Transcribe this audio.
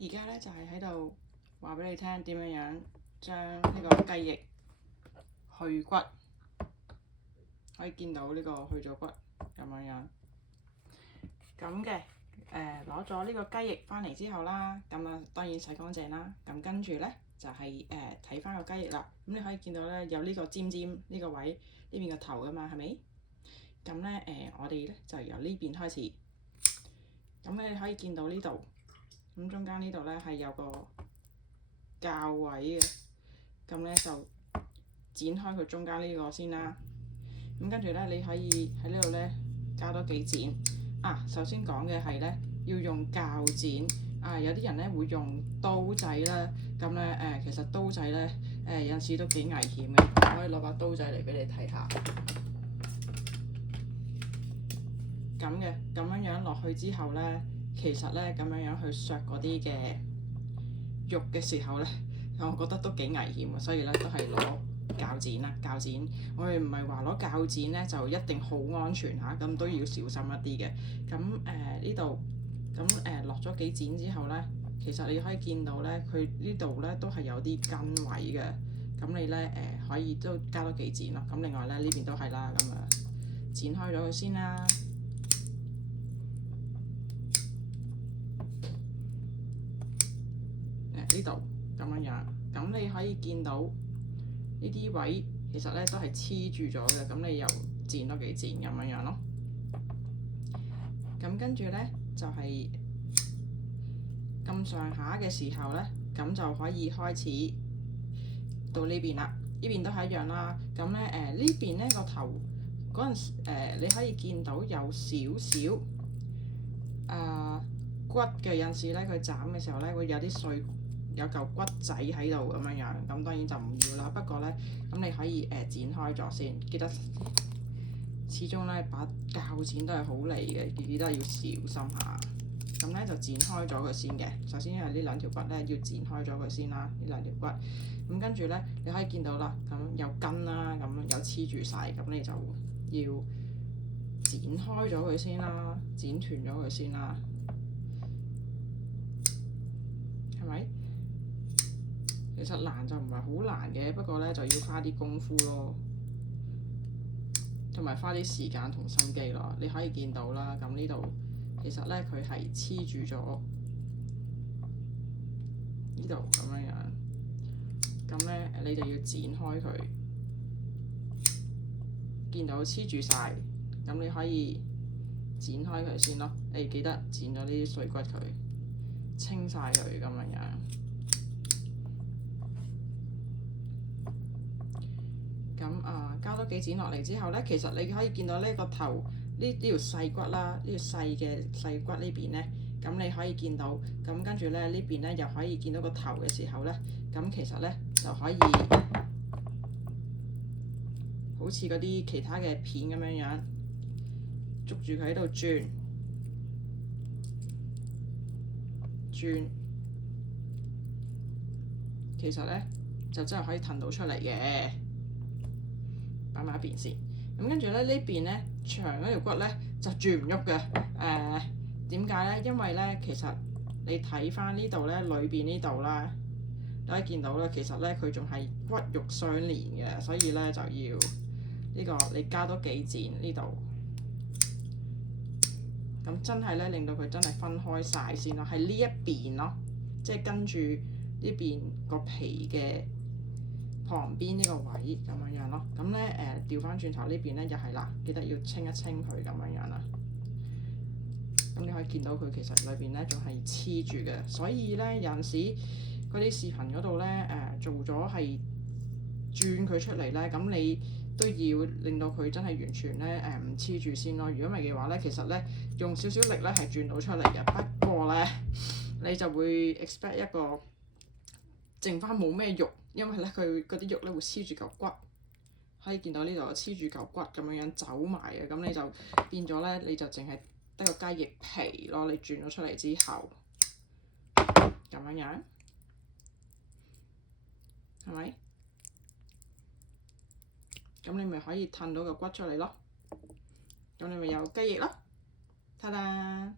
而家咧就係喺度話俾你聽點樣樣將呢個雞翼去骨，可以見到呢個去咗骨咁樣樣。咁嘅攞咗呢個雞翼翻嚟之後啦，咁啊當然洗乾淨啦。咁跟住咧就係睇翻個雞翼啦。咁你可以見到咧有呢個尖尖呢個位呢邊個頭噶嘛，係咪？咁咧我哋咧就由呢邊開始。咁你可以見到呢度，咁中間呢度咧係有個較位嘅，咁咧就剪開佢中間呢個先啦。咁跟住咧你可以喺呢度咧加多幾剪。首先講嘅係咧要用鉸剪。有啲人咧會用刀仔啦，咁咧其實刀仔咧有陣時都幾危險嘅。我可以攞把刀仔嚟俾你睇下。咁樣落去之後咧，其實咧咁樣去削嗰啲嘅肉嘅時候咧，我覺得都幾危險嘅，所以咧都係攞鉸剪啦。鉸剪我哋唔係話攞鉸剪咧就一定好安全嚇，咁都要小心一啲嘅。咁呢度咁落咗幾剪之後咧，其實你可以見到咧，佢呢度咧都係有啲筋位嘅。咁你咧可以都加多幾剪咯。咁另外咧呢邊都係啦，咁剪開咗佢先啦。呢度咁樣，咁你可以見到呢啲位其實咧都係黐住咗嘅，咁你又剪多幾剪咁樣咯。咁跟住咧就係咁上下嘅時候咧，咁就可以開始到呢邊啦。呢邊都係一樣啦。咁咧呢邊咧個頭嗰陣時你可以見到有少少骨嘅，有陣時咧佢斬嘅時候咧會有啲碎。有嚿骨仔喺度咁樣樣，咁當然就唔要啦。不過咧，咁你可以剪開咗先，記得始終咧把鉸剪都係好利嘅，記得要小心下。咁咧就剪開咗佢先嘅。首先因為呢兩條骨咧要剪開咗佢先啦，呢兩條骨。咁跟住咧你可以見到啦，咁有筋啦，咁有黐住晒，咁你就要剪開咗佢先啦，剪斷咗佢先啦，係咪？其實難就唔係好難嘅，不過咧就要花啲功夫咯，同埋花啲時間同心機咯。你可以見到啦，咁呢度其實咧佢係黐住咗呢度咁樣樣，咁咧你就要剪開佢，見到黐住晒，咁你可以剪開佢先咯。你記得剪咗呢啲碎骨佢，清晒佢咁樣樣。加多幾剪落嚟之後咧，其實你可以見到呢個頭呢條細骨啦，呢條細骨呢邊咧，咁你可以見到，咁跟住咧呢邊咧又可以見到個頭嘅時候咧，咁其實咧就可以好似嗰啲其他嘅片咁樣樣，捉住佢喺度轉，其實咧就真係可以騰到出嚟嘅。擺埋一邊先，咁跟住咧呢邊咧長嗰條骨咧就轉唔喐嘅。點解咧？因為咧其實你睇翻呢度咧裏邊呢度啦，你可以見到咧，其實咧佢仲係骨肉相連嘅，所以咧就要呢個你加多幾剪呢度，咁真係咧令到佢真係分開晒先咯，係呢一邊咯，即係跟住呢邊個皮嘅旁邊呢個位咁樣樣咯。咁咧調翻轉頭呢邊咧又係啦，記得要清一清佢咁樣樣啦。咁你可以見到佢其實裏邊咧仲係黐住嘅，所以咧有陣時嗰啲視頻嗰度咧做咗係轉佢出嚟咧，咁你都要令到佢真係完全咧唔黐住先咯。如果唔係嘅話咧，其實咧用少少力咧係轉到出嚟嘅，不過咧你就會 expect 一個剩翻冇咩肉，因為咧佢嗰啲肉咧會黐住嚿骨，可以見到呢度黐住嚿骨咁樣樣走埋嘅，咁你就變咗咧你就淨係得個雞翼皮咯。你轉咗出嚟之後咁樣樣，係咪？咁你咪可以褪到個骨出嚟咯，咁你咪有雞翼咯，ta-da！